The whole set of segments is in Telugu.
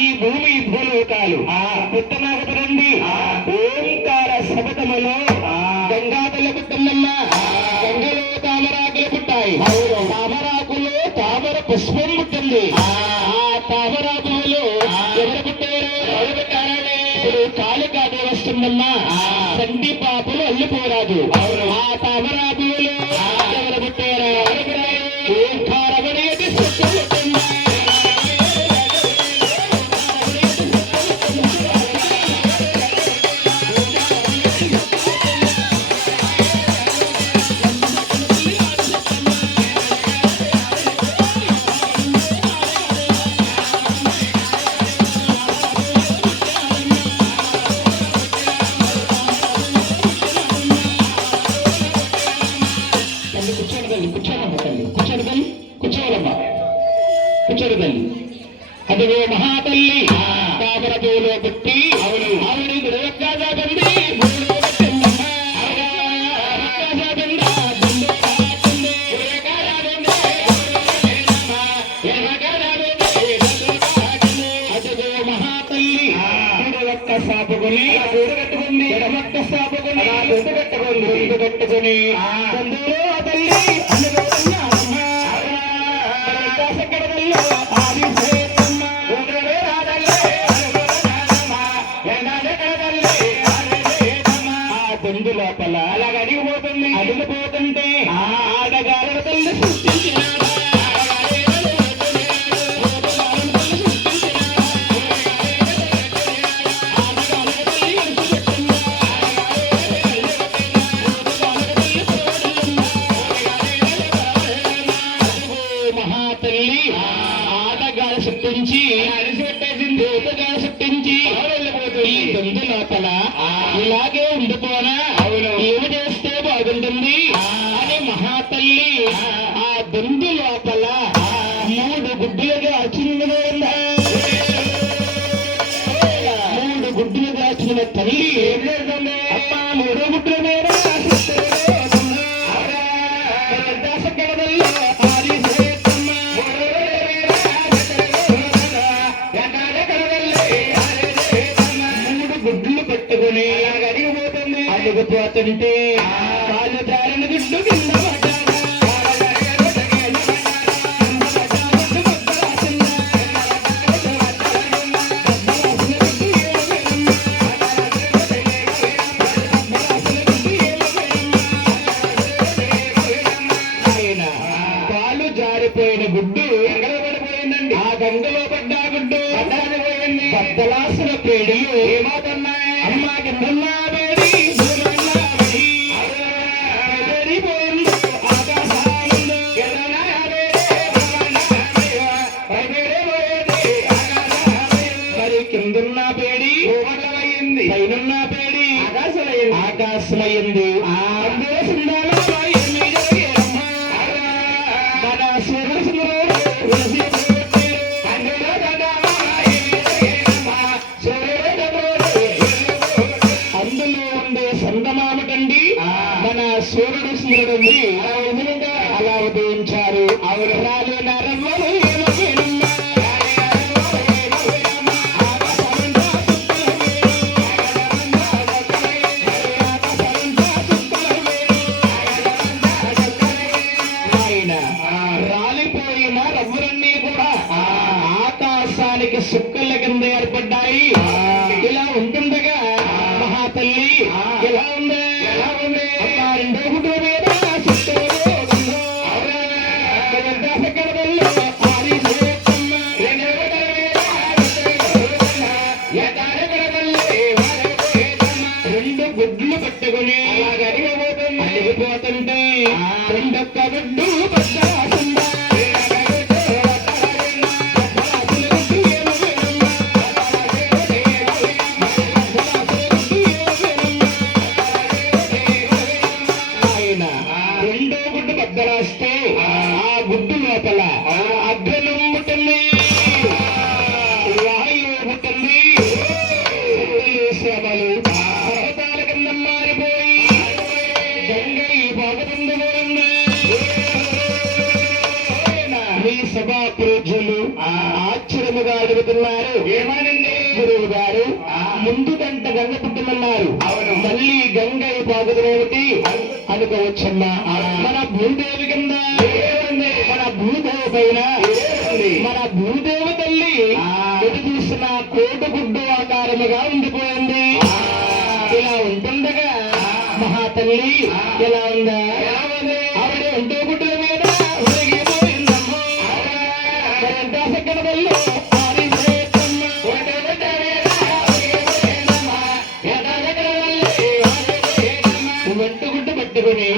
ఈ భూమి భూలోకాలు పుట్టనాగపరండి ఓంకార శబదములో గంగాతల పుట్టమ్మమ్మ గంగలో తామరాకులు పుట్టాయి తామరాకులో తామర పుష్పం పుట్టింది ఆ తామరాకులలో ఎవరు పుట్టారు ఎవరు పెట్టారని ఇప్పుడు కాళికాదేవి వస్తుందమ్మా సండి పాపలు అల్లిపోరాదు ఆ తామరాకులలో ఎవరు పుట్టారు ఓంకారమనేది సత్యం పుట్టింది అదిగో మహాతల్లి తామరపులో పుట్టి ఆవిడ అదిగో మహాతల్లి ఒక్క సాపుకొని కట్టుకుంది ఎడమొక్క సాపుకొని కట్టుకొని తల్లి తండ్రి లోపల అలాగ అడిగిపోతుంది అడిగిపోతుంటే ఆడగాళ్ళ తల్లి సృష్టించిన మహాతల్లి ఆటగాళ్ళ సృష్టించి అడిసిపెట్టేసింది ఊటగాళ్ళ సృష్టించి వెళ్ళిపోతుంది తండ్రి లోపల ఇలాగే ఉండిపోనా ఏమి చేస్తే బాగుంటుంది అని మహాతల్లి ఆ దండు లోపల 3 గుడ్డులుగా చిన్నగా ఉందా 3 గుడ్డులుగా చిన్న తల్లి ఏం చేస్తుంది అమ్మా 3 గుడ్ల మీద పట్టుకుని అడిగిపోతుంటే కాళ్ళు జారిన గుడ్డు కింద కాలు జారిపోయిన గుడ్డు గంగలో పడిపోయిందండి ఆ గంగలో పడ్డ గుడ్డు పోయింది బద్దలాసిన పేడీలు ఏమవుతున్నాయి అమ్మా కిందన్నా వేడి మరి కిందున్న పేడి అయింది పైనున్న పేడి ఆకాశమయ్యింది మన సూర్యుడు సంగమామటండి మన సూర్యుడు సూర్యుడు అలా ఉదయించారు ఆవిడ రాలేన రమ్మలు రాలిపోయిన రవ్వులన్నీ కూడా ఆకాశానికి సుక్కల కింద ఏర్పడ్డాయి ఇలా ఉంటుండగా మహాతల్లి ఎలా ఉంది రెండో గుడ్డు మీద రెండు గుడ్లు పట్టుకుని అడిగిపోతుంటే రెండొక్క గుడ్డు రెండో గుడ్డు బద్దలాస్తే ఆ గుడ్డు లోపల మీ సభా ప్రజలు ఆశ్చర్యముగా అడుగుతున్నారు. ఏమనండి గురువు గారు? ముందు గంట గంగ పుట్టమన్నారు. మళ్ళీ గంగ పాదులేమిటి అనుకోవచ్చమ్మా. మన భూదేవి కింద మన భూదేవి పైన మన భూదేవి తల్లి ఎటు చూసిన కోటుగుడ్డు ఆకారముగా ఉండిపోయింది. ఇలా ఉంటుండగా మహాతల్లి ఎలా ఉందా? ఆవిడ ఒంటో గుడ్డుల మీద ఒరిగిపోయిందమ్మా. ఎంతో సక్కన తల్లి పట్టుకుని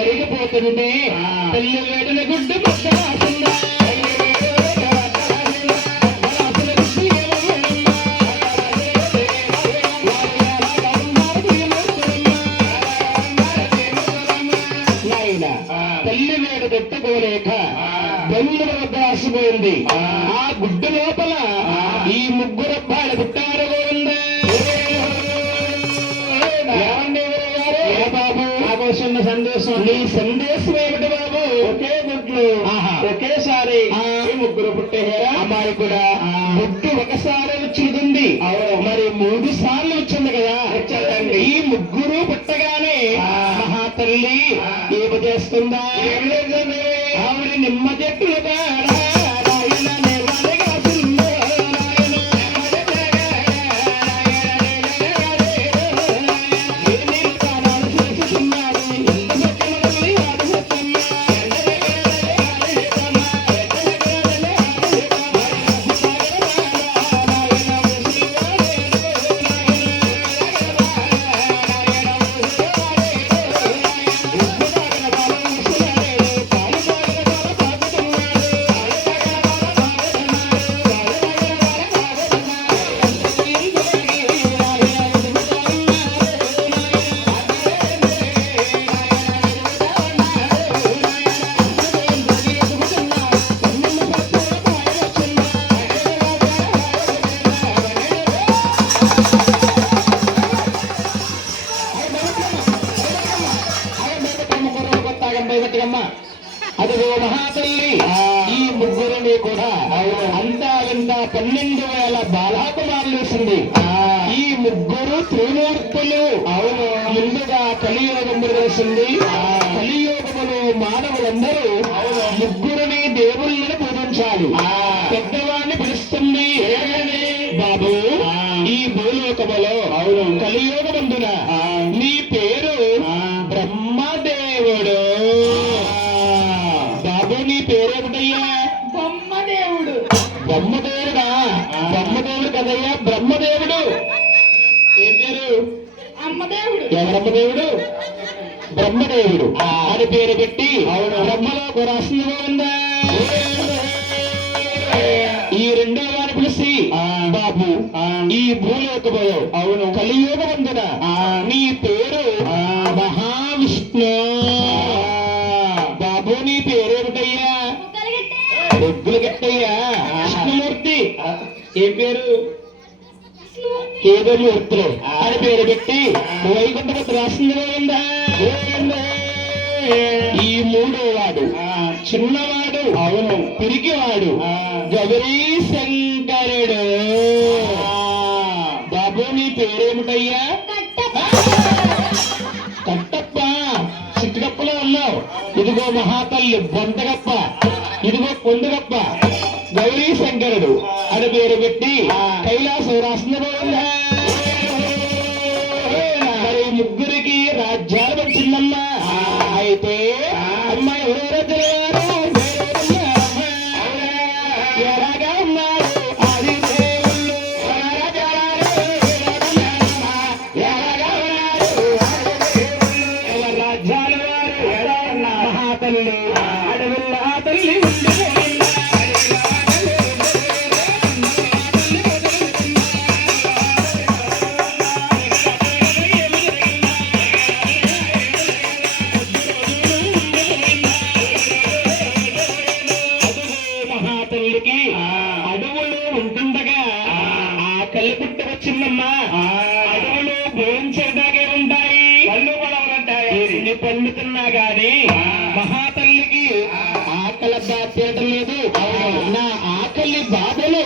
ఒరిగిపోతుంటే తల్లి వేడిన గుడ్డు పట్టరాసిందా. తల్లి వేడు తట్టుకోలేక బల్లుల వద్ద ఆసిపోయింది. ఆ గుడ్డు లోపల ఈ ముగ్గురు అబ్బాయిలు పుట్టారు. గోవిందా చిన్న సందేశం. నీ సందేశం ఏమిటి బాబు? ఒకే గుడ్లు ఒకేసారి ముగ్గురు పుట్టారా? అమ్మాయి కూడా గుడ్డు ఒకసారి వచ్చింది. మరి 3 సార్లు వచ్చింది కదా. ఈ ముగ్గురు పుట్టగానే మహాతల్లి ఏమి చేస్తుందా? ఆవిడ నిమ్మ చెట్టులుగా అదిగో మహాతల్లి ఈ ముగ్గురిని కూడా అంతా వింత 12,000 బాలాకుమారులు వేసింది. ఈ ముగ్గురు త్రిమూర్తులు ముందుగా కలియుగం వేసింది. కలియుగములో మానవులందరూ ముగ్గురిని దేవుళ్ళని పూజించాలి. పెద్దవాడిని పిలుస్తుంది బాబు. ఈ భూలోకములో కలియుగమందున నీ పేరు బ్రహ్మదేవుడు. బాబు నీ పేరేమిటయ్యా? బ్రహ్మదేవుడు. బ్రహ్మదేవుడా? బ్రహ్మదేవుడు కదయ్యా బ్రహ్మదేవుడు. ఏం పేరు? అమ్మదేవుడు. ఎవరమ్మదేవుడు? బ్రహ్మదేవుడు అని పేరు పెట్టి బ్రహ్మలో రాసిందిగా ఉందా? ఈ రెండో వారిని పిలిచి బాబు ఈ భూలోకములో కలియుగమందున నీ పేరు మహావిష్ణు. బాబు నీ పేరేమిటయ్యా? బొగ్గులు గట్టయ్యా. విష్ణుమూర్తి. ఏం పేరు? కేదమూర్తులు అని పేరు పెట్టి వైకుంఠపతి రాసిందిగా ఉందా? ఈ మూడో వాడు చిన్నవాడు పిరికివాడు గౌరీ శంకరుడు. బాబు నీ పేరేమిటయ్యా? కట్టప్ప. చిట్టుకప్పలో ఉన్నావు. ఇదిగో మహాతల్లి బొంతగప్ప, ఇదిగో పొందుగప్ప. గౌరీ శంకరుడు అని పేరు పెట్టి కైలాసం రాసిందిగా ఉందా? మరి ముగ్గురికి రాజ్యాలు వచ్చిందమ్మా. అయితే అమ్మాయి ఎవరో ఎలాగా ఉన్నారు అది దేవుళ్ళు. ఎలాగా ఉన్నారు ఎవరు రాజ్యాల వారు మహాతల్లి అడవుల తల్లి ఉండిపోయిందా. చేయటం లేదు. నా ఆకలి బాధలు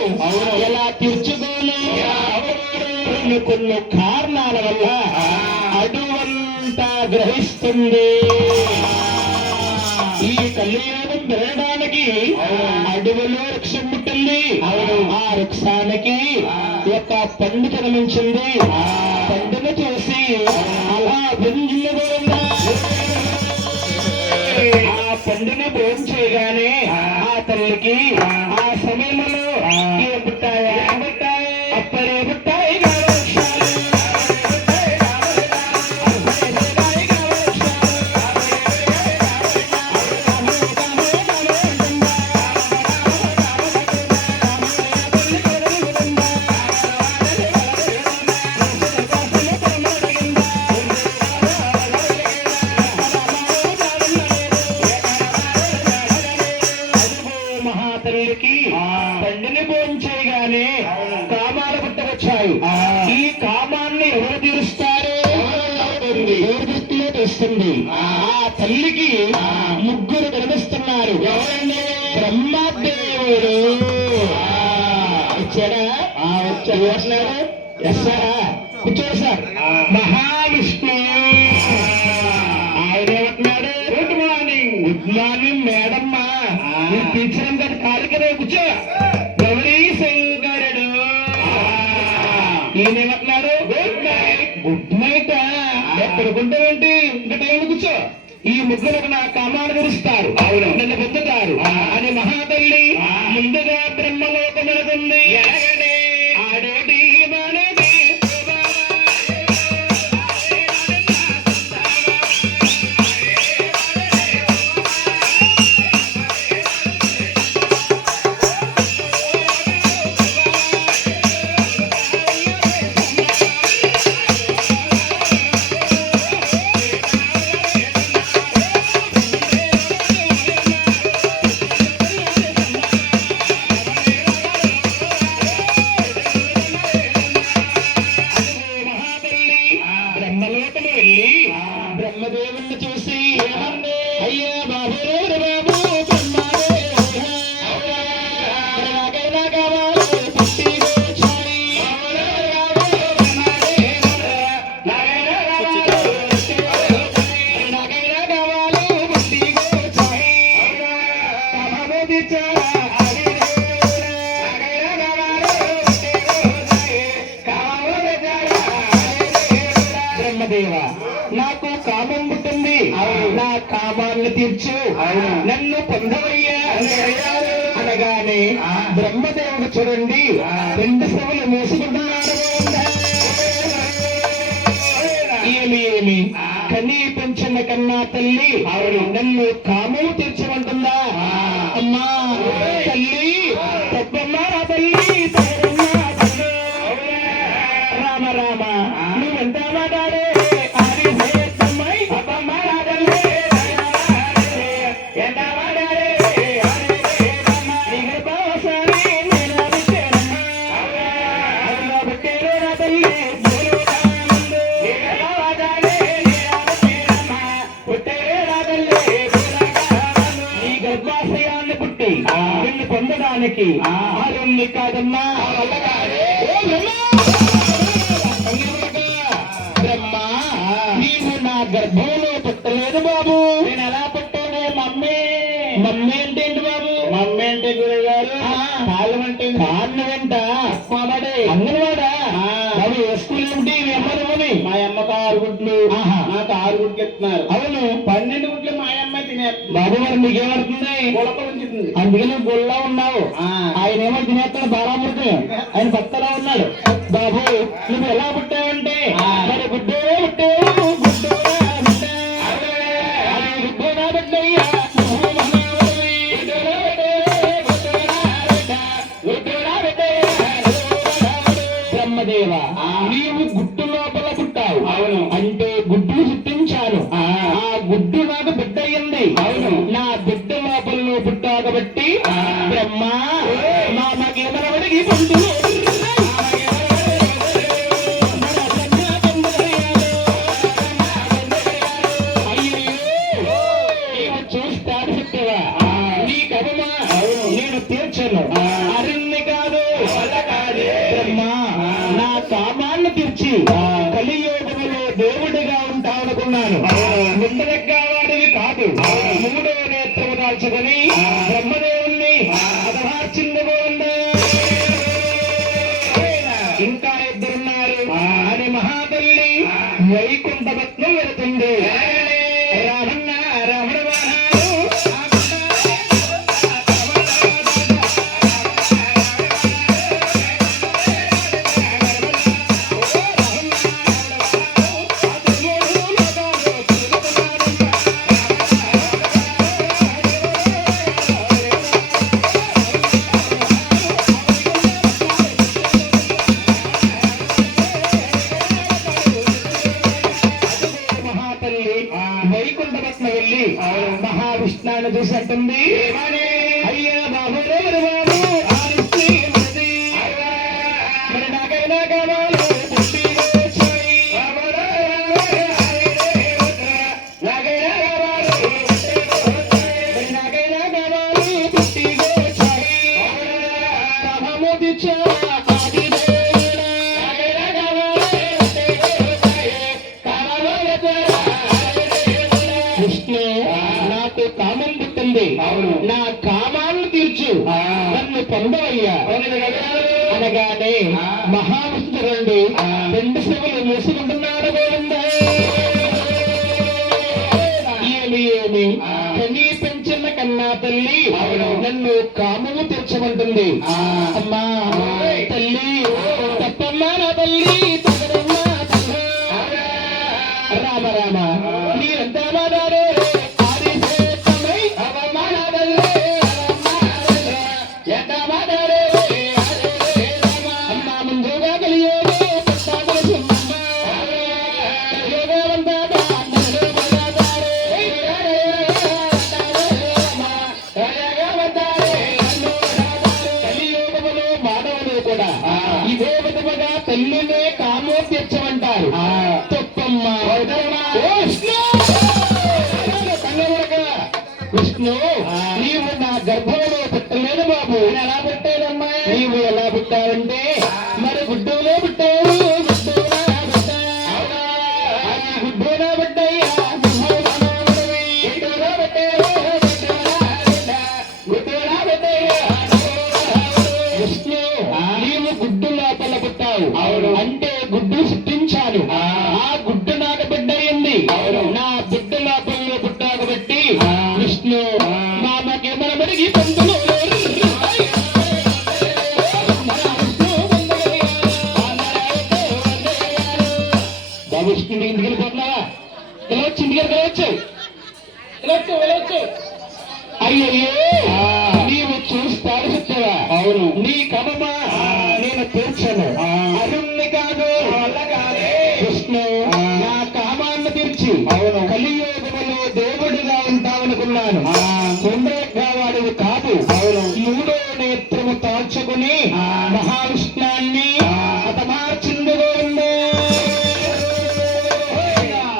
ఎలా తీర్చుకోను కొన్ని కారణాల వల్ల అడువంతా గ్రహిస్తుంది. ఈ కలియుగం పెరగడానికి అడవిలో వృక్షం పుట్టింది. ఆ వృక్షానికి ఒక పండు కనిపించింది. పండును చూసి అలా వింజులుగా ఆ పండును భోజనం చేయగానే ఆ తల్లికి ఆ సమయంలో ఏం పుట్టాయా అప్పుడే పుట్టాయి తండ్రిని భోజనం చేయగానే కామాలు పుట్టవచ్చాయి. ఈ కామాన్ని ఎవరు తీరుస్తారు? ఎవరి దృష్టిలో తెస్తుంది. ఆ తల్లికి ముగ్గురు కనిపిస్తున్నారు. ఎవరండి? బ్రహ్మదేవుడు వచ్చాడా? వచ్చాడా? కూర్చోడు సార్. మహావిష్ణు ఆయన ఏమంటున్నాడు? Good morning. గుడ్ మార్నింగ్ మేడమ్మా. టీచర్ గారి కాలికనే కూర్చో. గౌరీ శంకరుడు ఈయనేమంటున్నాడు? Good night. గుడ్ నైట్ ఎక్కడుకుంటావేంటి? ఇంకా టైం కూర్చో. ఈ ముగ్గురు నా కామాలు గురుస్తారు, నన్ను పొందుతారు అని మహాతల్లి ముందుగా బ్రహ్మలోకమెడుతుంది. ఆడేటి మనది బ్రహ్మదేవుణ్ణి చూసి ఏమంది? అయ్యా బాబు బ్రహ్మదేవా, నాకు కామం పుట్టింది, నా కామాన్ని తీర్చు, నన్ను పొందవయ్యా అనగానే బ్రహ్మదేవుడు చూడండి రెండు సభలు మోసుకుంటున్నాడు. ఏమి కనీ పెంచిన కన్నా తల్లి నన్ను కామము తీర్చమంటుందా? అమ్మా తల్లి తప్పమ్మా నా తల్లి. రామ రామ నువ్వెంత మాట్లాడే పొందడానికి ఆరుణ్ణి కాదమ్మా. బ్రహ్మ నీవు నా గర్భంలో పుట్టలేదు బాబు. నేను ఎలా పుట్టాను? మమ్మీ అంటే ఏంటి బాబు? మమ్మీ అంటే గురువు గారు కాలం అంటే కాళ్ళు వెంట మామడే అంగన్వాడా బాబు. ఏ స్కూల్ ఏమిటి మీ అమ్మని? మా అమ్మకు 6 గుడ్లు, నాకు 6 గుడ్లు ఇస్తున్నారు. అవును 12 గుడ్లు మా అమ్మాయి తినే. బాబు మరి మీకేమవుతుంది? గుళ్ళపడుతుంది. అందుకని గుళ్ళ ఉన్నావు. ఆయన ఏమో తినేస్తాడు బాలామృతం. ఆయన భక్తలా ఉన్నాడు. బాబు నువ్వు ఎలా పుట్టావంటే మరి గుడ్డే పుట్టావు. బ్రహ్మదేవా నీవు గుడ్డు లోపల పుట్టావు. అవును అంటే గుడ్డు సృష్టించాను. ఆ గుడ్డు నాకు బిడ్డ అయ్యింది. అవును నా బిడ్డ లోపల పుట్టావు కాబట్టి బ్రహ్మ మాకేమనబడికి పండు చూస్తాడు చెప్తావా? నీ కబమా తీర్చి కలియోగములో దేవుడిగా ఉంటావనుకున్నాను. ముందరగా వాడివి కాదు. మూడో నేత్రము దాల్చుకొని బ్రహ్మదేవుణ్ణి అదహార్చింది గోవిందా. ఇంకా ఇద్దరున్నారు అని మహాతల్లి వైకుంఠ భక్తులు వెళుతుంది. రామన్న రమణ వైకుంఠ భక్తులు వెళ్ళి మహావిష్ణువుని చూసి అంటుంది, అయ్యా బాబు రేవరి బాబు ఆరిస్తే మరి నాకైనా కావాలి విష్ణు నాకు కామం పుట్టింది, నా కామాలను తీర్చు, నన్ను పొందవయ్యా అనగానే మహావిష్ణుడు రెండు శివులు మూసుకుంటున్నాడు గోవిందా. ఏమి కనీ పెంచిన కన్నా తల్లి నన్ను కామము తీర్చమంటుంది. అమ్మా తల్లి తప్పమ్మా నా తల్లి రామ రామ మీరంతా మాట్లాడే అమ్మా ముందుగా కలియోగ కలియోగములో మానవులు కూడా ఇదే విధముగా తల్లినే కామో తీర్చమంటారు. విష్ణు నీవు నా గర్భంలో పుట్టలేదు బాబు. ఎలా పుట్టావమ్మా? నీవు ఎలా పుట్టావంటే మరి గుడ్డులో పుట్టావు. గుడ్డులో పుట్టయ్యా విష్ణు నీవు గుడ్డు లోపల పుట్టావు అంటే గుడ్డు సృష్టించాను. ఆ గుడ్డు నాకు బిడ్డ అయింది. నా బిడ్డ లోపల పుట్టావు కాబట్టి విష్ణు మామకి మన మరిగి పంతులు బాబు విష్ణుడి ఇంటికి వెళ్ళిపోతున్నావా? వెళ్ళవచ్చు, ఇంటికి వెళ్ళవచ్చు. అయ్యయ్యో నీవు చూస్తాడు చెప్తావా? అవును, నీ కమమా నేను తీర్చను. అరుణ్ణి కాదు విష్ణు నా కామాన్ని తీర్చి కలియోగములో దేవుడిగా ఉంటావనుకున్నాను. తొందరగా వాడివి కాదు. మూడో నేత్రము తాల్చుకుని మహావిష్ణాన్ని హతమార్చింది గోవిందా.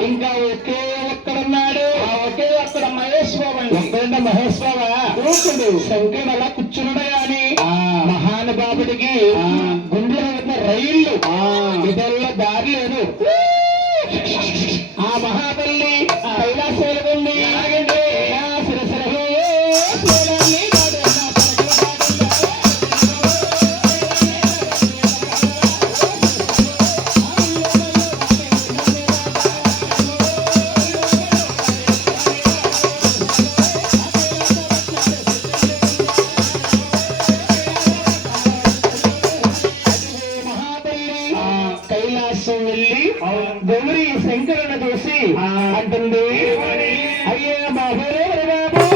ఇంకా ఒకే ఒక్కడున్నాడు. ఒకే ఒక్కడ మహేశ్వరం. ఒక్కడంటే మహేశ్వర కూర్చుడు శంకరుడు అలా కూర్చున్నాడు. కానీ మహానుభావుడికి గుండెలో ఉన్న రైళ్లు ఇదల్లో దారి లేదు. ఆ మహాతల్లి కైలాసండి కైలాసం వెళ్ళి గౌరీ శంకరుని చూసి అంటుంది, అయ్యే బాబు బాబు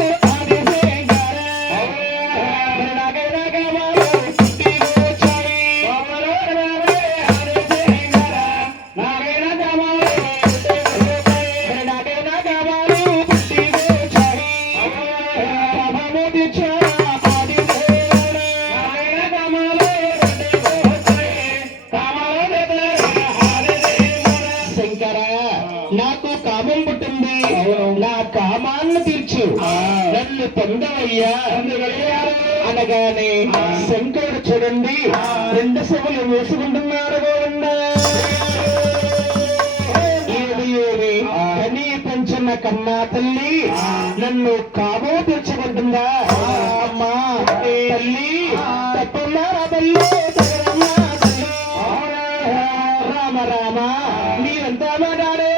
నాకు కామం పుట్టింది, నా కామాన్ని తీర్చు, నన్ను పొందవయ్యా అనగానే శంకరుడు చూడండి రెండు శివులు వేసుకుంటున్నారు గోవిందా. పెంచిన కన్నా తల్లి నన్ను కాబో తెచ్చుకుంటుందా అమ్మా తల్లి తప్పమ్మా తల్లి రామ రామ మీరంతా మాట్లాడే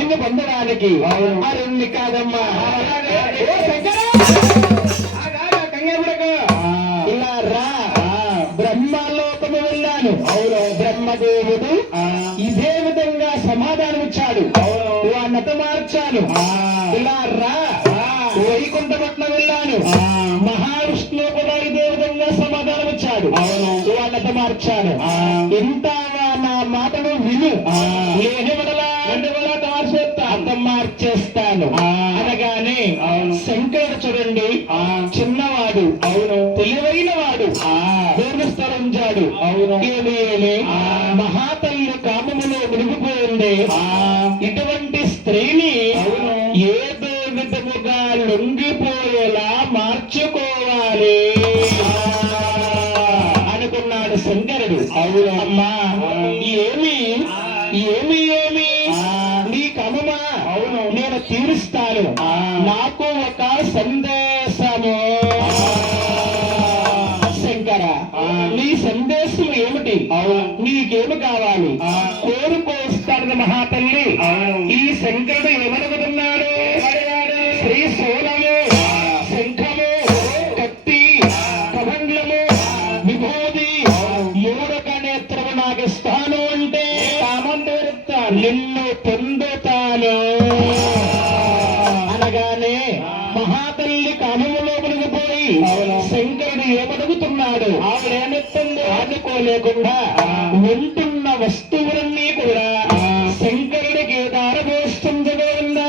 నిన్ను పొందడానికి అరుణ్ణి కాదమ్మా ఇలా రా బ్రహ్మలోకము వెళ్ళాను బ్రహ్మదేవుడు ఇదే విధంగా సమాధానం ఇచ్చాడు నట మార్చాను ఇలా రా వైకుంఠపట్నం వెళ్ళాను మహావిష్ణువు కూడా ఇదే విధంగా సమాధానం ఇచ్చాడు నట మార్చాను ఇంత నా మాటను విను లేని అర్థం మార్చేస్తాను అనగానే శంకరుడు చూడండి చిన్నవాడు తెలివైన వాడు స్థలంచాడు ఏమి మహాతల్లి కామములో మునిగిపోయింది ఇటువంటి స్త్రీని ఏదో విధముగా లొంగిపోయేలా మార్చుకోవాలి అనుకున్నాడు శంకరుడు అమ్మా ఏమి ఏమి ఏమి నీ కమమా నేను తీరుస్తాను నాకు ఒక సందేశము శంకర నీ సందేశం ఏమిటి నీకేమి కావాలి కోరుకోస్తాడు మహాతల్లి ఈ శంకరుడు ఏమనుకున్నాడు శ్రీ శూలము శంఖము కత్తి కమండలము విభూతి మూడక నేత్రము నాకు ఇస్తాను అంటే నిన్ను పొందుతాను అనగానే మహాతల్లి కామములో మునిగిపోయి శంకరుడు ఏమడుగుతున్నాడు ఆవిడేమెత్తుంది ఆడుకోలేకుండా ఉంటున్న వస్తువులన్నీ కూడా శంకరుడికి దారబోస్తుంది గోవిందా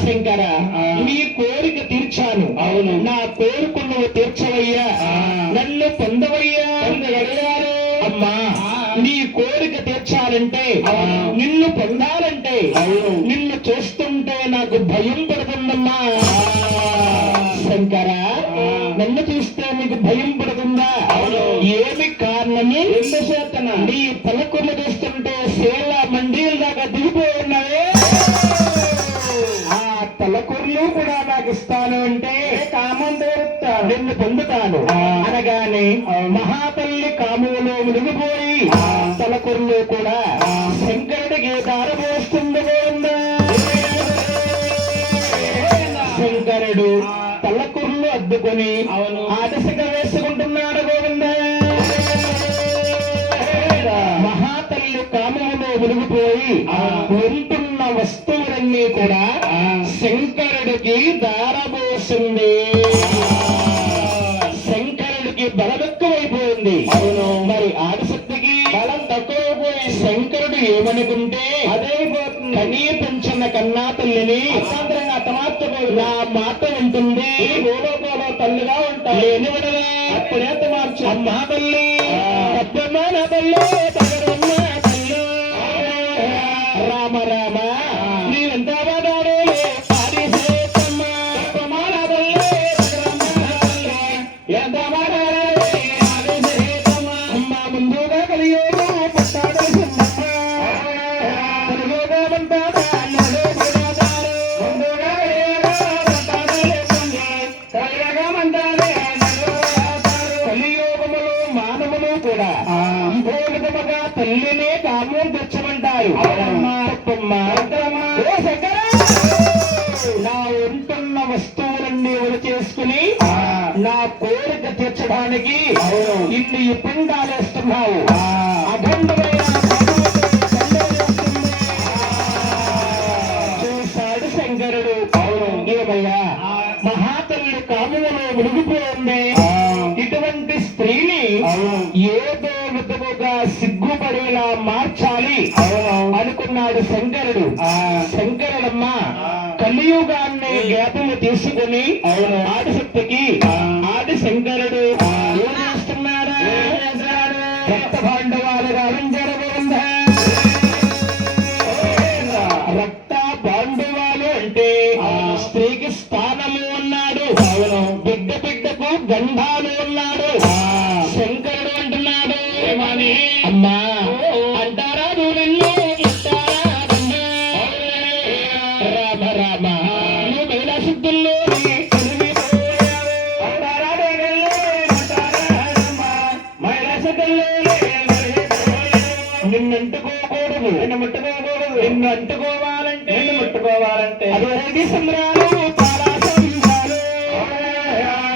శంకర నీ కోరిక తీర్చాను నా కోరిక నువ్వు తీర్చవయ్యా నన్ను పొందవయ్యా అమ్మా నీ కోరిక తీర్చాలంటే నిన్ను పొందాలంటే నిన్ను చూస్తుంటే నాకు భయం పడుతుందమ్మా శంకర నన్ను చూస్తే నీకు భయం పడుతుందా ఏమి కారణము ఎందుచేతన నీ పలుకులు చూస్తుంటే శీల మండీల దాకా దిగిపోయి ఉన్నావే ఆ తలకుర్లు కూడా నాకు ఇస్తాను అంటే కామం తీరుస్తాను నిన్ను పొందుతాను అనగానే మహాతల్లి కాములో మునిగిపోయి తలకుర్లు కూడా శంకరుడికి దారబోస్తుంది శంకరుడు తలకుర్లు అద్దుకొని ఆదశగా వేసుకుంటున్నాడు గోవింద మహాతల్లి కాములో మునిగిపోయి ఉంటున్న వస్తువులన్నీ కూడా శంకరుడికి దారబోసింది శంకరుడికి బలం ఎక్కువైపోయింది మరి ఆదిశక్తికి బలం తక్కువైపోయి శంకరుడు ఏమనుకుంటే అదే కనీ పెంచిన కన్నా తల్లిని నా మాట ఉంటుంది గోలోకాలో తల్లిగా ఉంటాయి లేని విడగా అప్పుడే మార్చు అమ్మా తల్లి తప్పమ్మా నా తల్లి తల్లి రామ రామ నీవెంత వాడాడు తల్లినే కామం తెచ్చమంటారు నా ఉంటున్న వస్తువులన్నీ చేసుకుని నా కోరిక తీర్చడానికి ఇన్ని పిండాలేస్తున్నావు అఖండమైన చూశాడు శంకరుడు ఏమయ్యా మహాతల్లి కాములో మునిగిపోయింది ఇటువంటి స్త్రీని ఏదో విధముగా సిగ్గుపడేలా మార్చాలి అనుకున్నాడు శంకరుడు శంకరుడమ్మ కలియుగాన్ని జ్ఞాపము తీసుకుని ఆదిశక్తికి ఆది శంకరుడు ముట్టుకోకూడదు, నిన్ను అంటుకోవాలంటే అదేంటి సంద్రాలు పాలా సంద్రాలు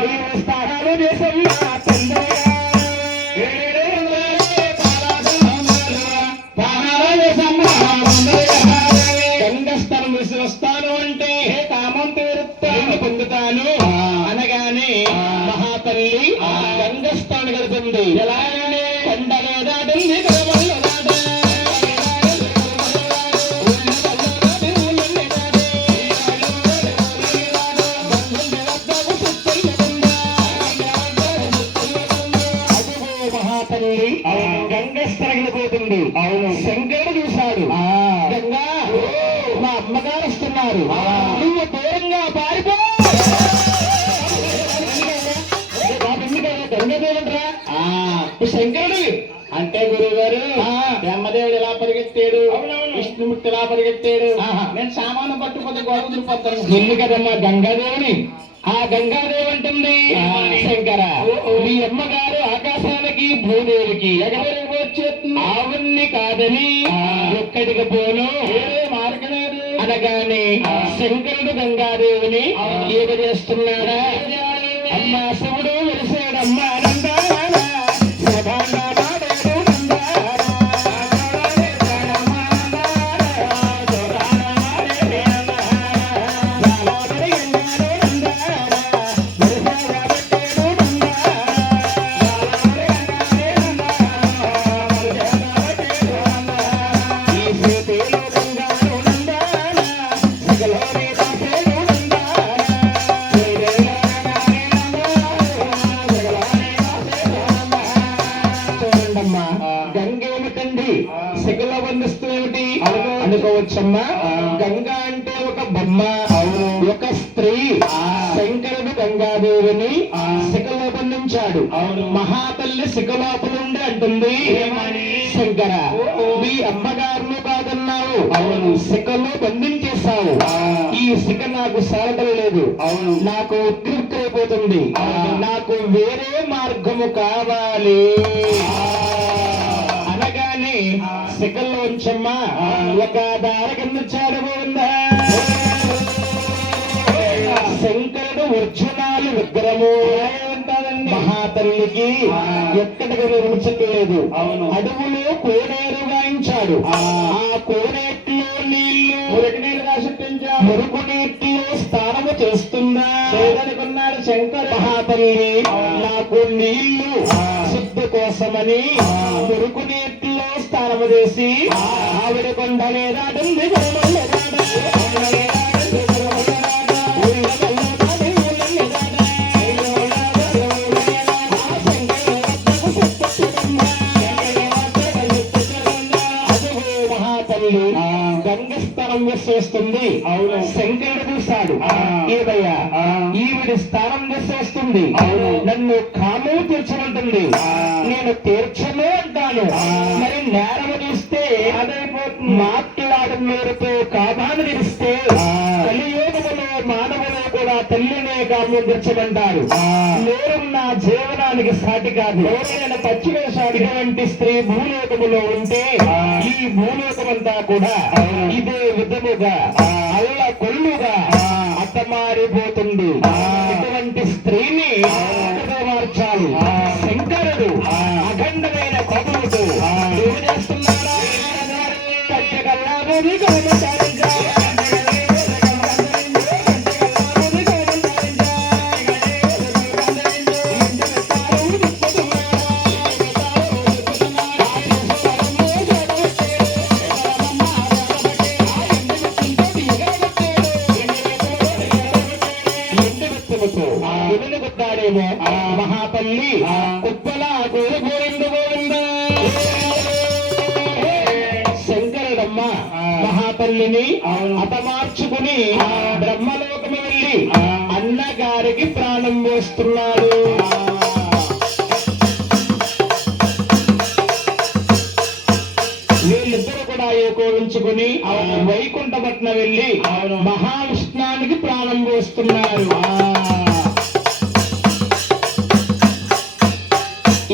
నీవు స్థానాలు చేసమ్మా చంద్రగా గంగస్థలం వేసి వస్తాను అంటే కామం తీరుతాను పొందుతాను అనగానే మహాతల్లి గంగస్థానం కలుగుతుంది. ఎలాగనే కొండలే దాటింది గోవల్లో దాటి మహాతల్లి గంగస్థలగిపోతుంది. అవును, శంకరుడు చూశాడు. గంగా మా అమ్మగారు వస్తున్నారు, నువ్వు దూరంగా పారిపో. గంగదేవుడురా శంకరుడు అంటే గురువు గారు బ్రహ్మదేవుడు ఎలా పరిగెత్తాడు, విష్ణుమూర్తి ఎలా పరిగెత్తాడు, నేను సామాను పట్టుకుంటే గొడవ దిరిపోతాను. నిన్ను కదమ్మా గంగాదేవుని. ఆ గంగాదేవి అంటుంది శంకర మీ అమ్మగారు ఆకాశానికి భూదేవికి ఎగరికి వచ్చేస్తుంది, ఆవుణ్ణి కాదని ఎక్కడికి పోను మార్గలేదు అనగానే శంకరుడు గంగాదేవిని ఏం చేస్తున్నాడా? అమ్మా శివుడు వెలిసాడమ్మా శిఖలో బంధిస్తూ ఏమిటి అనుకోవచ్చమ్మా. గంగా అంటే ఒక బొమ్మ, ఒక స్త్రీ. శంకరుడు గంగాదేవిని శిఖలో బంధించాడు. మహాతల్లి శిఖలోపల ఉండి అంటుంది శంకర మీ అమ్మగారును కాదన్నావు, శిఖలో బంధించేశావు. ఈ శిఖ నాకు సారటం లేదు, నాకు ఉద్రిక్తమైపోతుంది, నాకు వేరే మార్గము కావాలి అనగానే శిఖల్లోంచమ్మా ఒక దార కింద చాడబోందా. శంకరుడు వర్జునాలు విగ్రహము మహాతల్లికి ఎక్కడికి విమర్శలేదు. అడవులో కోనేరు గాయించాడు. ఆ కోనేట్లో నీళ్లు మురుగునీళ్ళు రాసిట్టించా, మురుగునీటిలో స్నానము చేస్తున్నా లేదనుకున్నాడు శంకర్. మహాతల్లి నాకు నీళ్లు శుద్ధి కోసమని మురుగునీటిలో స్నానము చేసి ఆవిడ కొండలే దాటింది గంగస్థానం చేస్తుంది. శంకరుడు చూశాడు ఏదయ్యా ఈవిడి స్థానం చేసేస్తుంది, నన్ను కాము తీర్చమంటుంది, నేను తీర్చను అంటాను. మరి నేరము తీస్తే అదైపోతుంది. మాట్లాడు మేరతో కామాన్ని తీరిస్తే కలియోగములో మానవులు కూడా తల్లినే కాము తీర్చమంటారు. నేరం నా జీవనానికి సాటి కాదు. ఎవరైనా పచ్చివేషాడిటువంటి స్త్రీ భూలోకములో ఉంటే ఈ భూలోకమంతా కూడా ఇదే విధముగా అల్ల కొల్లుగా అతమారిపోతుంది. ఇటువంటి స్త్రీని మార్చాలి. శంకరుడు అఖండమైన ప్రభువుతో ఏం చేస్తున్నారా? మహాతల్లి కుప్పల గోవింద గోవింద. శంకరుడమ్మ మహాతల్లిని అపమార్చుకుని బ్రహ్మలోకము వెళ్ళి అన్నగారికి ప్రాణం పోస్తున్నాడు. వీళ్ళిద్దరు కూడా ఏకోవించుకుని వైకుంఠపట్నం వెళ్ళి మహావిష్ణానికి ప్రాణం పోస్తున్నారు.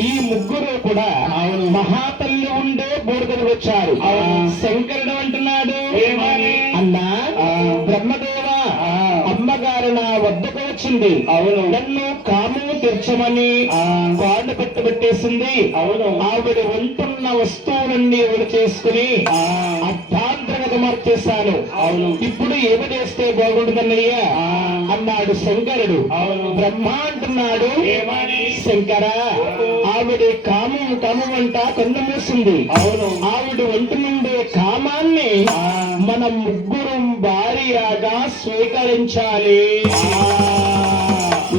ఈ ముగ్గురు కూడా మహాతల్లి ఉండి నుండే బూడిదకు వచ్చారు. శంకరుడు అంటున్నాడు ఏమని? అన్నా బ్రహ్మదేవ అమ్మగారు నా వద్దకు వచ్చింది. అవును. నన్ను కాము తీర్చమని కాళ్ళు పెట్టబెట్టేసింది. అవును. ఆవిడ ఉంటున్న వస్తువులన్నీ ఎవరు చేసుకుని అర్ధాంతరగత మార్చేశాను. అవును. ఇప్పుడు ఏమి చేస్తే బాగుంటుందన్నయ్యా అన్నాడు శంకరుడు. అవును. బ్రహ్మ అంటున్నాడు ఏమని? శంకర ఆవిడ కాము అంట కన్ను మూసింది. అవును. ఆవిడ ఒంటి నుండే కామాన్ని మన ముగ్గురు భార్యగా స్వీకరించాలి.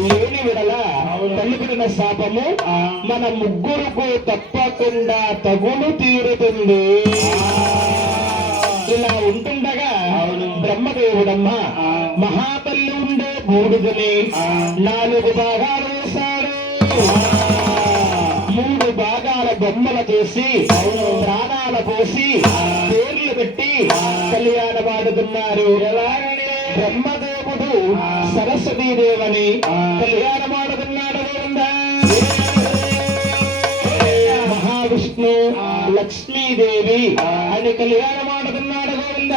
లేని విడల తల్లిపడిన శాపము మన ముగ్గురుకు తప్పకుండా తగులు తీరుతుంది. ఇలా ఉంటుండగా బ్రహ్మదేవుడమ్మ మహాతల్లి ఉండే బూడిదని 4 భాగాలు వేశాడు. 3 భాగాల బొమ్మల చేసి ప్రాణాల పోసి పేర్లు పెట్టి కళ్యాణమాడుతున్నారు. ఎలాగని? బ్రహ్మదేవుడు సరస్వతీదేవని కళ్యాణమాడుతున్నాడు. మహావిష్ణు లక్ష్మీదేవి అని కళ్యాణమాడుతున్నాడు. గోవింద